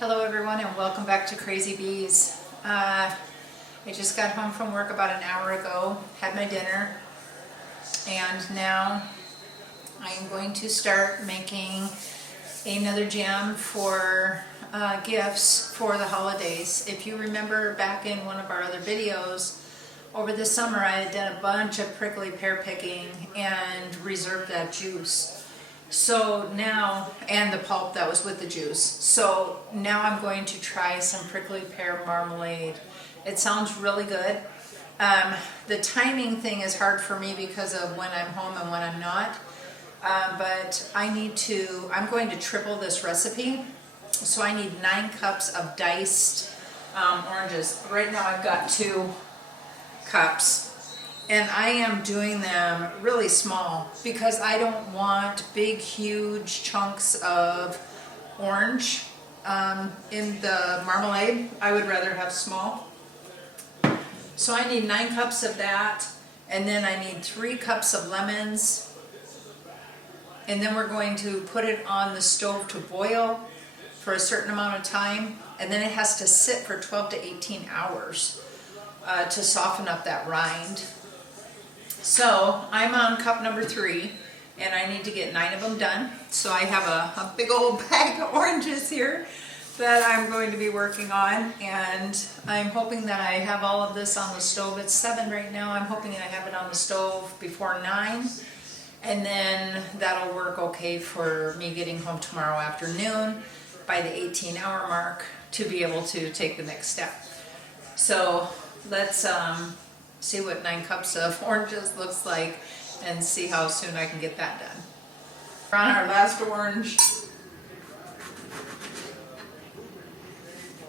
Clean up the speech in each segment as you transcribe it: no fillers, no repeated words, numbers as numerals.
Hello everyone and welcome back to Crazy Bees. I just got home from work about an hour ago, had my dinner, and now I am going to start making another jam for gifts for the holidays. If you remember back in one of our other videos, over the summer I had done a bunch of prickly pear picking and reserved that juice. So now, and the pulp that was with the juice. So now I'm going to try some prickly pear marmalade. It sounds really good. The timing thing is hard for me because of when I'm home and when I'm not. But I'm going to triple this recipe. So I need 9 cups of diced oranges. Right now I've got 2 cups. And I am doing them really small because I don't want big, huge chunks of orange in the marmalade. I would rather have small. So I need 9 cups of that, and then I need 3 cups of lemons. And then we're going to put it on the stove to boil for a certain amount of time, and then it has to sit for 12 to 18 hours to soften up that rind. So I'm on cup number 3 and I need to get 9 of them done. So I have a big old bag of oranges here that I'm going to be working on, and I'm hoping that I have all of this on the stove. It's 7 right now. I'm hoping that I have it on the stove before 9, and then that'll work okay for me getting home tomorrow afternoon by the 18-hour mark to be able to take the next step. So let's see what 9 cups of oranges looks like and see how soon I can get that done. We're on our last orange.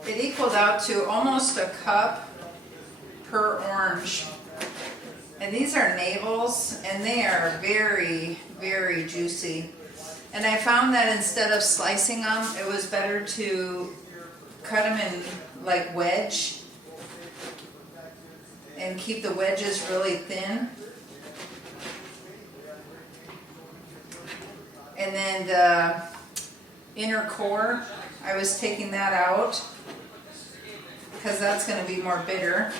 It equaled out to almost a cup per orange. And these are navels, and they are very, very juicy. And I found that instead of slicing them, it was better to cut them in like wedge and keep the wedges really thin. And then the inner core, I was taking that out because that's going to be more bitter.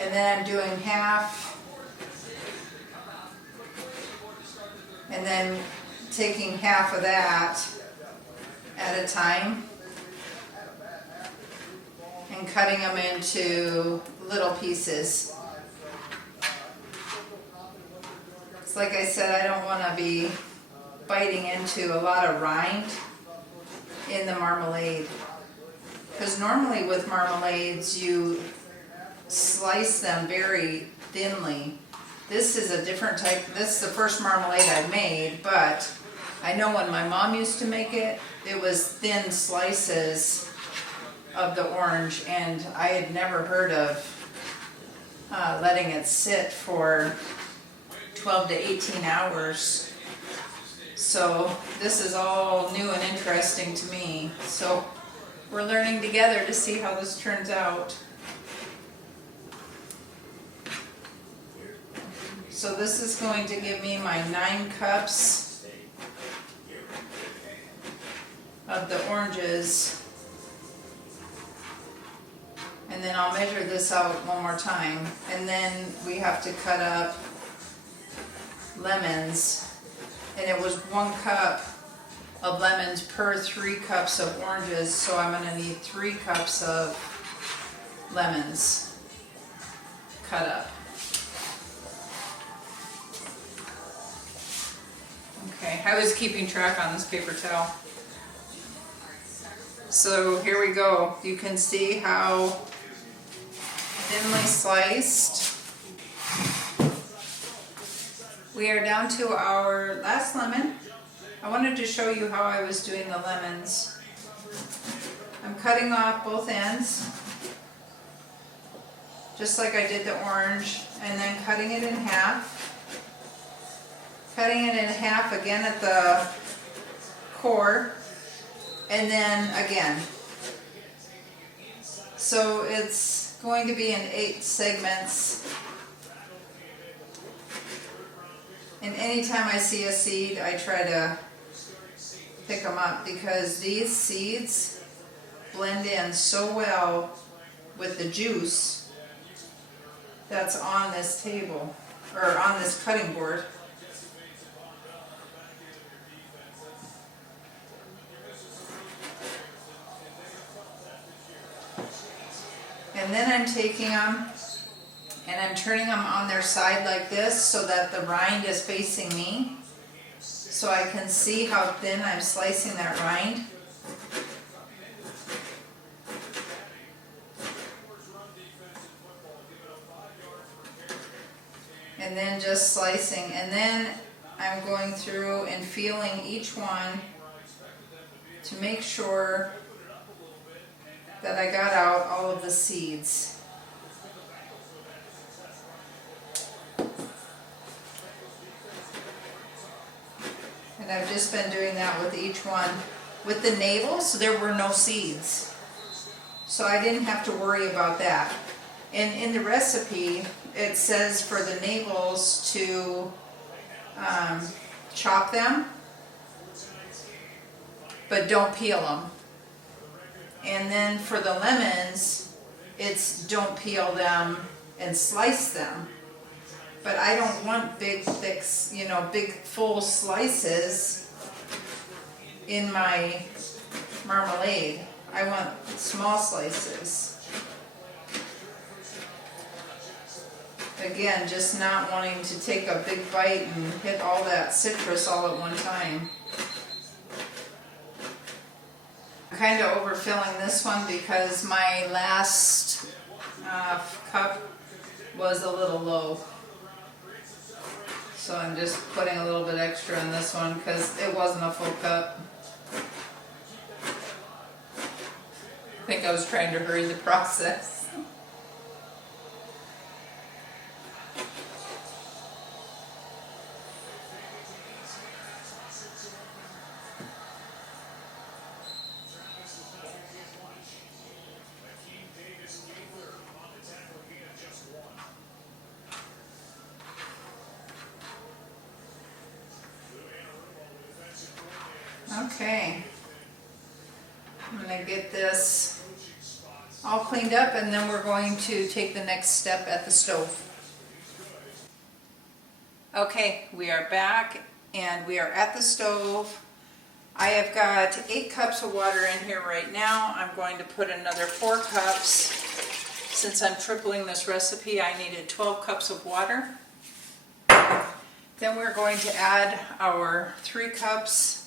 And then I'm doing half, and then taking half of that at a time and cutting them into little pieces. It's like I said, I don't want to be biting into a lot of rind in the marmalade, because normally with marmalades you slice them very thinly. This is a different type. This is the first marmalade I've made, but I know when my mom used to make it, it was thin slices of the orange, and I had never heard of letting it sit for 12 to 18 hours. So this is all new and interesting to me. So we're learning together to see how this turns out. So this is going to give me my 9 cups of the oranges. And then I'll measure this out one more time. And then we have to cut up lemons. And it was 1 cup of lemons per 3 cups of oranges. So I'm going to need 3 cups of lemons cut up. Okay, I was keeping track on this paper towel. So here we go. You can see how thinly sliced. We are down to our last lemon. I wanted to show you how I was doing the lemons. I'm cutting off both ends, just like I did the orange, and then cutting it in half. Cutting it in half again at the core, and then again. So it's going to be in 8 segments. And anytime I see a seed, I try to pick them up because these seeds blend in so well with the juice that's on this table, or on this cutting board. And then I'm taking them and I'm turning them on their side like this so that the rind is facing me, so I can see how thin I'm slicing that rind. And then just slicing, and then I'm going through and feeling each one to make sure that I got out all of the seeds. And I've just been doing that with each one. With the navels, there were no seeds, so I didn't have to worry about that. And in the recipe, it says for the navels to chop them, but don't peel them. And then for the lemons, it's don't peel them and slice them. But I don't want big, thick, big full slices in my marmalade. I want small slices. Again, just not wanting to take a big bite and hit all that citrus all at one time. I'm kind of overfilling this one because my last cup was a little low. So I'm just putting a little bit extra in this one because it wasn't a full cup. I think I was trying to hurry the process. Okay, I'm going to get this all cleaned up and then we're going to take the next step at the stove. Okay, we are back and we are at the stove. I have got 8 cups of water in here right now. I'm going to put another 4 cups. Since I'm tripling this recipe, I needed 12 cups of water. Then we're going to add our 3 cups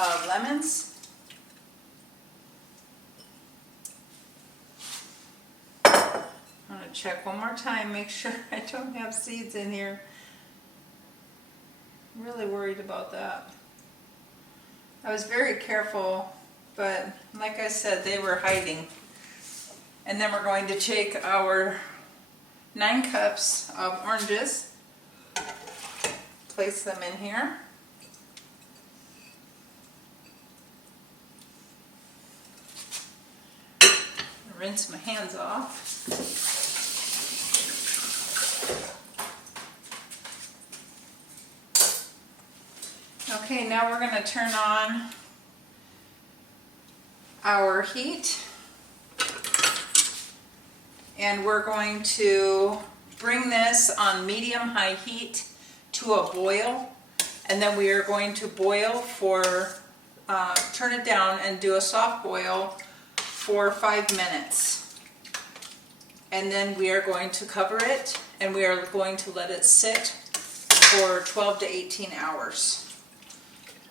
of lemons. I'm going to check one more time, make sure I don't have seeds in here. I'm really worried about that. I was very careful, but like I said, they were hiding. And then we're going to take our 9 cups of oranges, place them in here. Rinse my hands off. Okay, now we're going to turn on our heat and we're going to bring this on medium-high heat to a boil, and then we are going to boil for, turn it down and do a soft boil for 5 minutes. And then we are going to cover it and we are going to let it sit for 12 to 18 hours.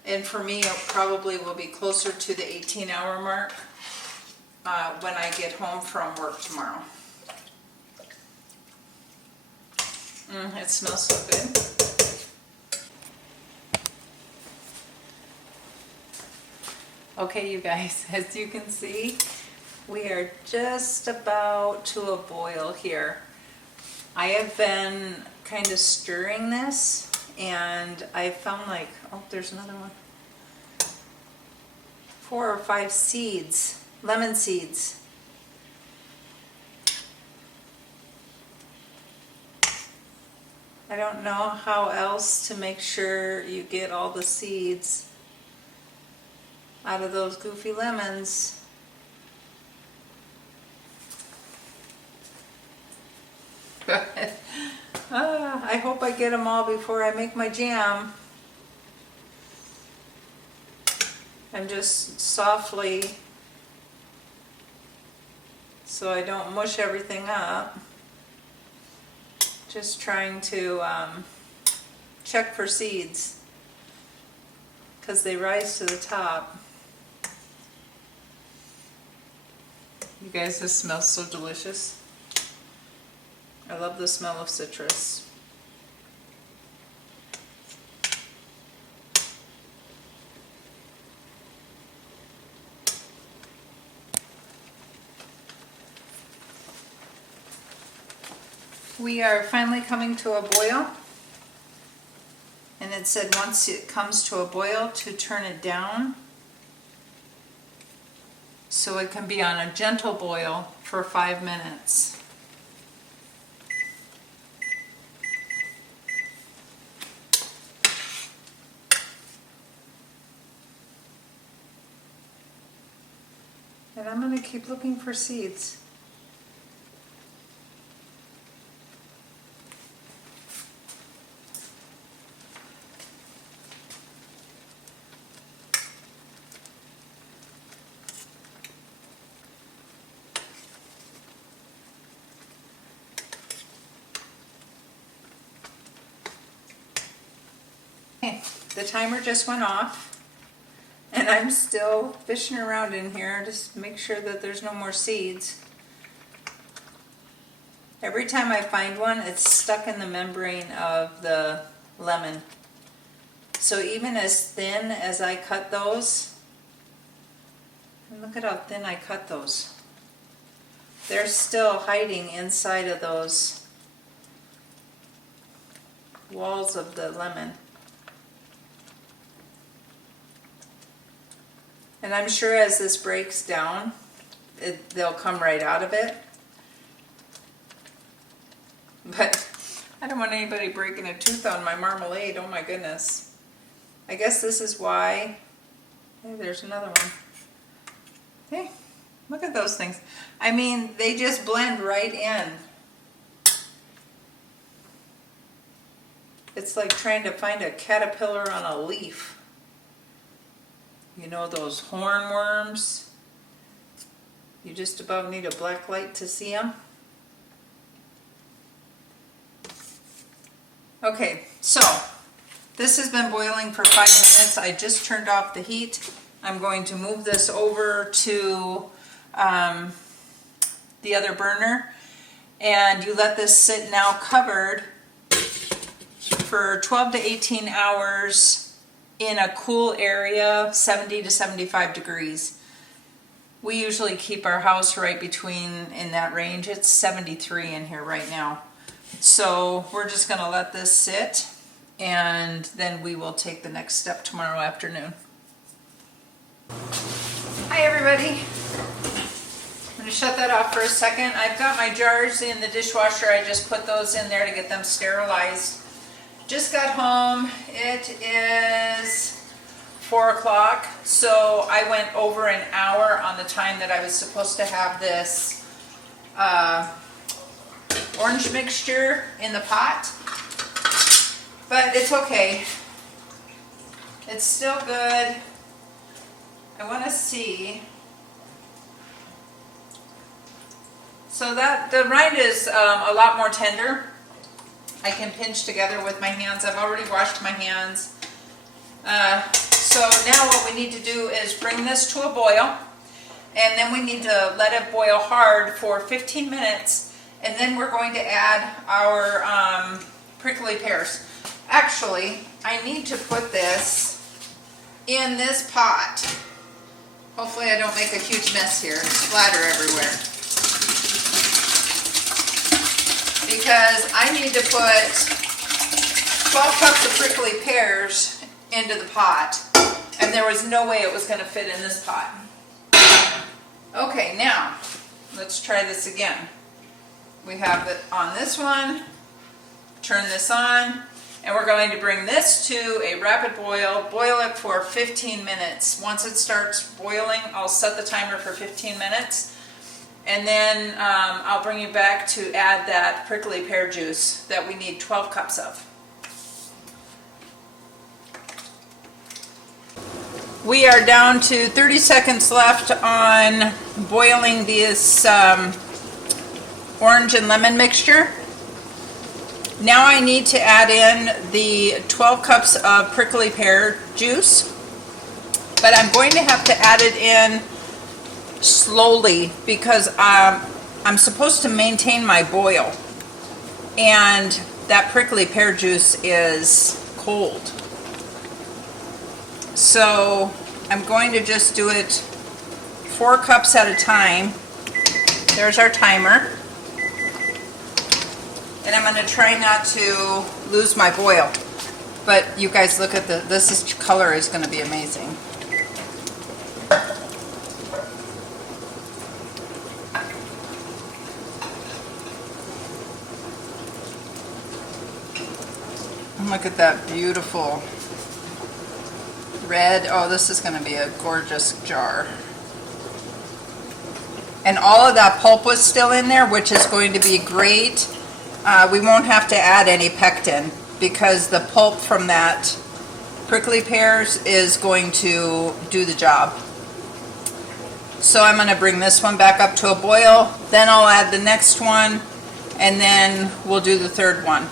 And for me, it probably will be closer to the 18-hour mark when I get home from work tomorrow. It smells so good. Okay, you guys, as you can see, we are just about to a boil here. I have been kind of stirring this and I found like, oh, there's another one. 4 or 5 seeds, lemon seeds. I don't know how else to make sure you get all the seeds out of those goofy lemons. I hope I get them all before I make my jam. I'm just softly, so I don't mush everything up, just trying to check for seeds because they rise to the top. You guys, this smells so delicious. I love the smell of citrus. We are finally coming to a boil, and it said once it comes to a boil to turn it down so it can be on a gentle boil for 5 minutes. And I'm going to keep looking for seeds. Okay, the timer just went off, and I'm still fishing around in here just to make sure that there's no more seeds. Every time I find one, it's stuck in the membrane of the lemon. So even as thin as I cut those, and look at how thin I cut those, they're still hiding inside of those walls of the lemon. And I'm sure as this breaks down, they'll come right out of it. But I don't want anybody breaking a tooth on my marmalade. Oh my goodness. I guess this is why. Hey, there's another one. Hey, look at those things. I mean, they just blend right in. It's like trying to find a caterpillar on a leaf. You know those hornworms? You just about need a black light to see them. Okay, so this has been boiling for 5 minutes. I just turned off the heat. I'm going to move this over to the other burner, and you let this sit now covered for 12 to 18 hours in a cool area, 70 to 75 degrees. We usually keep our house right between in that range. It's 73 in here right now. So we're just going to let this sit, and then we will take the next step tomorrow afternoon. Hi everybody. I'm going to shut that off for a second. I've got my jars in the dishwasher. I just put those in there to get them sterilized. Just got home. It is 4 o'clock, so I went over an hour on the time that I was supposed to have this orange mixture in the pot, but it's okay. It's still good. I want to see. So that the rind is a lot more tender. I can pinch together with my hands. I've already washed my hands. So now what we need to do is bring this to a boil, and then we need to let it boil hard for 15 minutes, and then we're going to add our prickly pears. Actually, I need to put this in this pot. Hopefully I don't make a huge mess here and splatter everywhere. Because I need to put 12 cups of prickly pears into the pot, and there was no way it was going to fit in this pot. Okay, now let's try this again. We have it on this one, turn this on, and we're going to bring this to a rapid boil. Boil it for 15 minutes. Once it starts boiling, I'll set the timer for 15 minutes. And then I'll bring you back to add that prickly pear juice that we need 12 cups of. We are down to 30 seconds left on boiling this orange and lemon mixture. Now I need to add in the 12 cups of prickly pear juice, but I'm going to have to add it in slowly because I'm supposed to maintain my boil, and that prickly pear juice is cold. So I'm going to just do it 4 cups at a time. There's our timer. And I'm going to try not to lose my boil. But you guys look at this color is going to be amazing. And look at that beautiful red. Oh, this is going to be a gorgeous jar. And all of that pulp was still in there, which is going to be great. We won't have to add any pectin because the pulp from that prickly pears is going to do the job. So I'm going to bring this one back up to a boil, then I'll add the next one, and then we'll do the third one.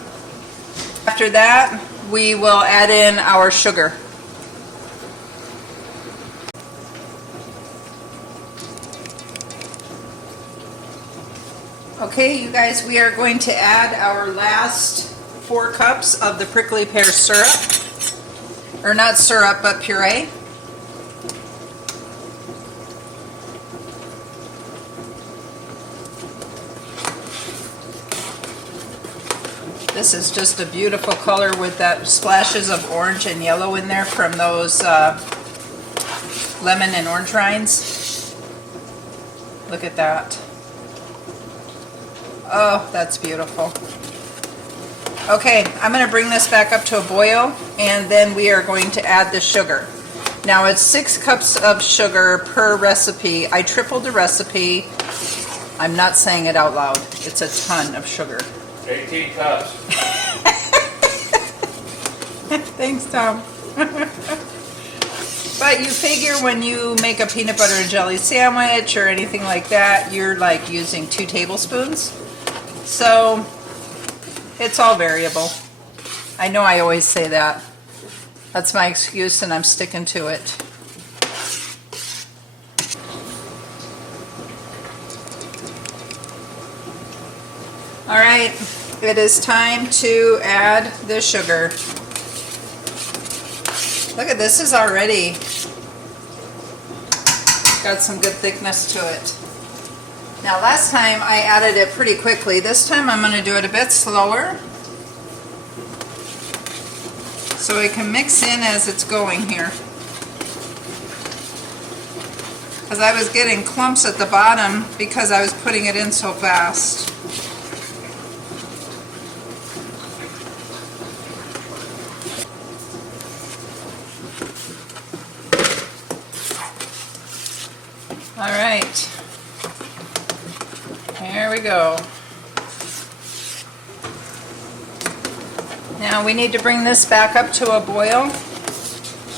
After that, we will add in our sugar. Okay, you guys, we are going to add our last 4 cups of the prickly pear syrup, or not syrup, but puree. This is just a beautiful color with that splashes of orange and yellow in there from those lemon and orange rinds. Look at that. Oh, that's beautiful. Okay, I'm going to bring this back up to a boil, and then we are going to add the sugar. Now it's 6 cups of sugar per recipe. I tripled the recipe. I'm not saying it out loud. It's a ton of sugar. 18 cups. Thanks, Tom. But you figure when you make a peanut butter and jelly sandwich or anything like that, you're like using 2 tablespoons. So it's all variable. I know I always say that. That's my excuse, and I'm sticking to it. All right, it is time to add the sugar. Look at this, is already got some good thickness to it. Now last time I added it pretty quickly. This time I'm going to do it a bit slower so it can mix in as it's going here. Because I was getting clumps at the bottom because I was putting it in so fast. All right. There we go. Now we need to bring this back up to a boil,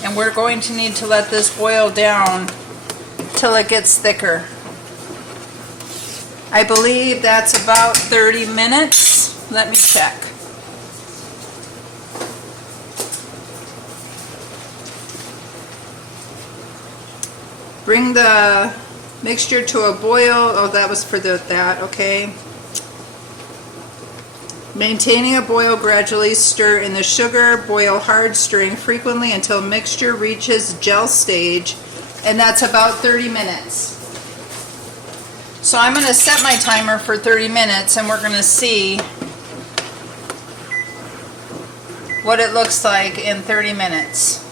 and we're going to need to let this boil down till it gets thicker. I believe that's about 30 minutes. Let me check. Bring the mixture to a boil. Oh, that was for that, okay. Maintaining a boil, gradually stir in the sugar. Boil hard, stirring frequently until mixture reaches gel stage, and that's about 30 minutes. So I'm going to set my timer for 30 minutes, and we're going to see what it looks like in 30 minutes.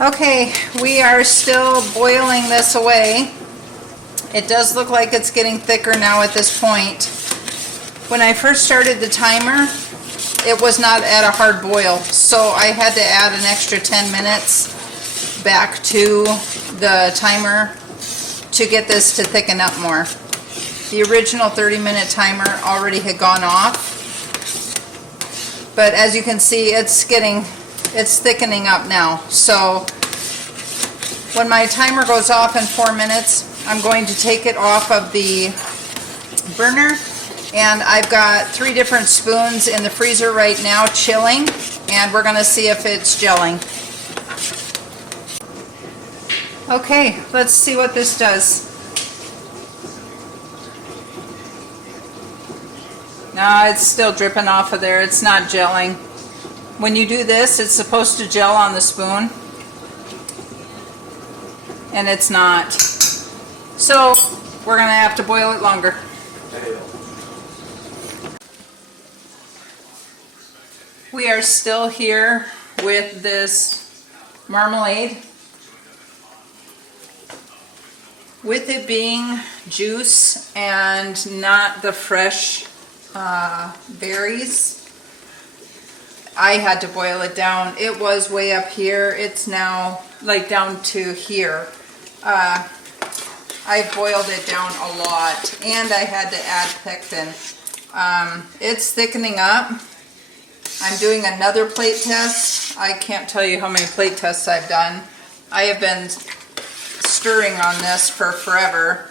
Okay, we are still boiling this away. It does look like it's getting thicker now at this point. When I first started the timer, it was not at a hard boil, so I had to add an extra 10 minutes back to the timer to get this to thicken up more. The original 30-minute timer already had gone off, but as you can see, it's thickening up now. So when my timer goes off in 4 minutes, I'm going to take it off of the burner, and I've got 3 different spoons in the freezer right now chilling, and we're going to see if it's gelling. Okay, let's see what this does. No, it's still dripping off of there. It's not gelling. When you do this, it's supposed to gel on the spoon, and it's not. So we're going to have to boil it longer. We are still here with this marmalade. With it being juice and not the fresh berries, I had to boil it down. It was way up here. It's now like down to here. I boiled it down a lot, and I had to add pectin. It's thickening up. I'm doing another plate test. I can't tell you how many plate tests I've done. I have been stirring on this for forever,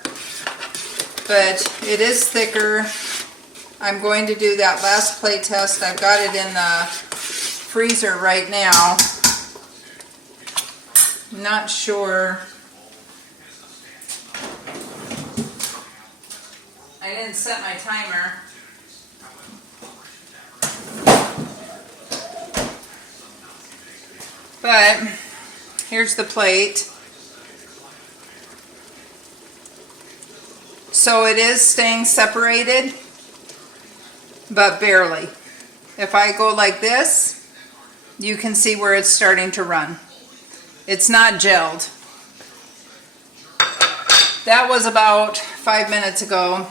but it is thicker. I'm going to do that last plate test. I've got it in the freezer right now. Not sure. I didn't set my timer. But here's the plate. So it is staying separated, but barely. If I go like this, you can see where it's starting to run. It's not gelled. That was about 5 minutes ago.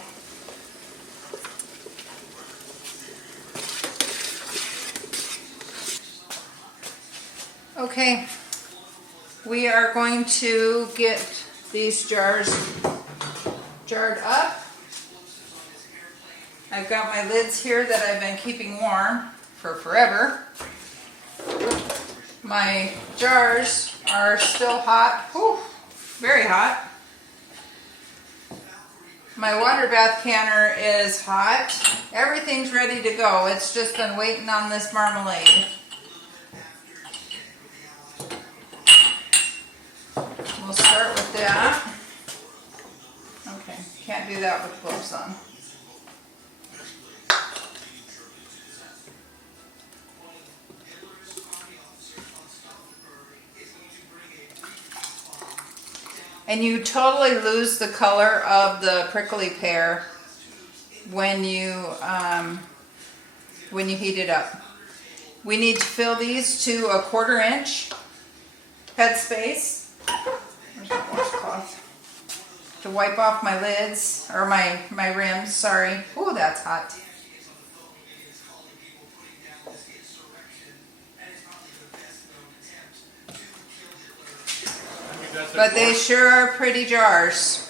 Okay, we are going to get these jars jarred up. I've got my lids here that I've been keeping warm for forever. My jars are still hot. Whew, very hot. My water bath canner is hot. Everything's ready to go. It's just been waiting on this marmalade. We'll start with that. Okay, can't do that with gloves on. And you totally lose the color of the prickly pear when you heat it up. We need to fill these to a 1/4 inch headspace. Where's my washcloth? To wipe off my lids, or my rims, sorry. Ooh, that's hot. But they sure are pretty jars.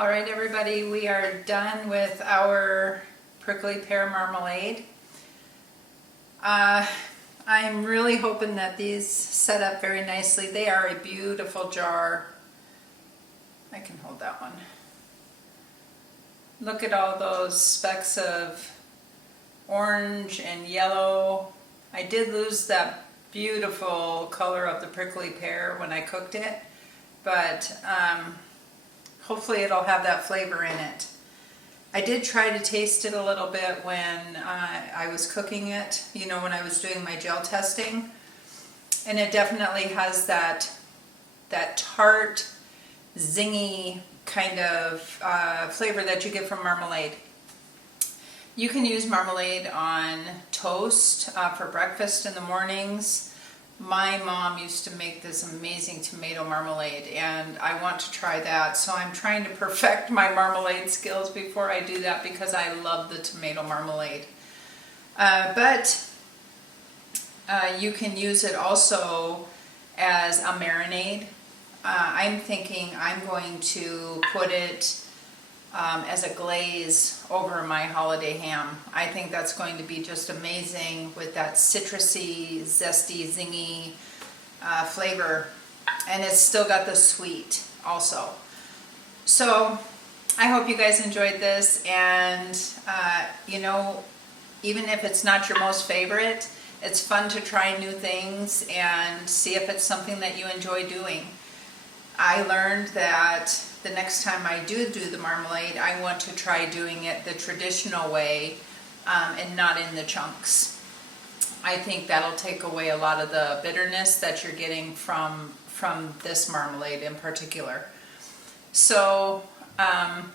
All right, everybody, we are done with our prickly pear marmalade. I'm really hoping that these set up very nicely. They are a beautiful jar. I can hold that one. Look at all those specks of orange and yellow. I did lose that beautiful color of the prickly pear when I cooked it, but hopefully it'll have that flavor in it. I did try to taste it a little bit when I was cooking it, you know, when I was doing my gel testing, and it definitely has that tart, zingy kind of flavor that you get from marmalade. You can use marmalade on toast for breakfast in the mornings. My mom used to make this amazing tomato marmalade, and I want to try that. So I'm trying to perfect my marmalade skills before I do that because I love the tomato marmalade. But you can use it also as a marinade. I'm thinking I'm going to put it as a glaze over my holiday ham. I think that's going to be just amazing with that citrusy, zesty, zingy flavor, and it's still got the sweet also. So I hope you guys enjoyed this, and you know, even if it's not your most favorite, it's fun to try new things and see if it's something that you enjoy doing. I learned that the next time I do the marmalade, I want to try doing it the traditional way and not in the chunks. I think that'll take away a lot of the bitterness that you're getting from this marmalade in particular. So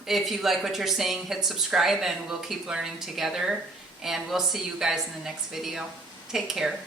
if you like what you're seeing, hit subscribe and we'll keep learning together, and we'll see you guys in the next video. Take care.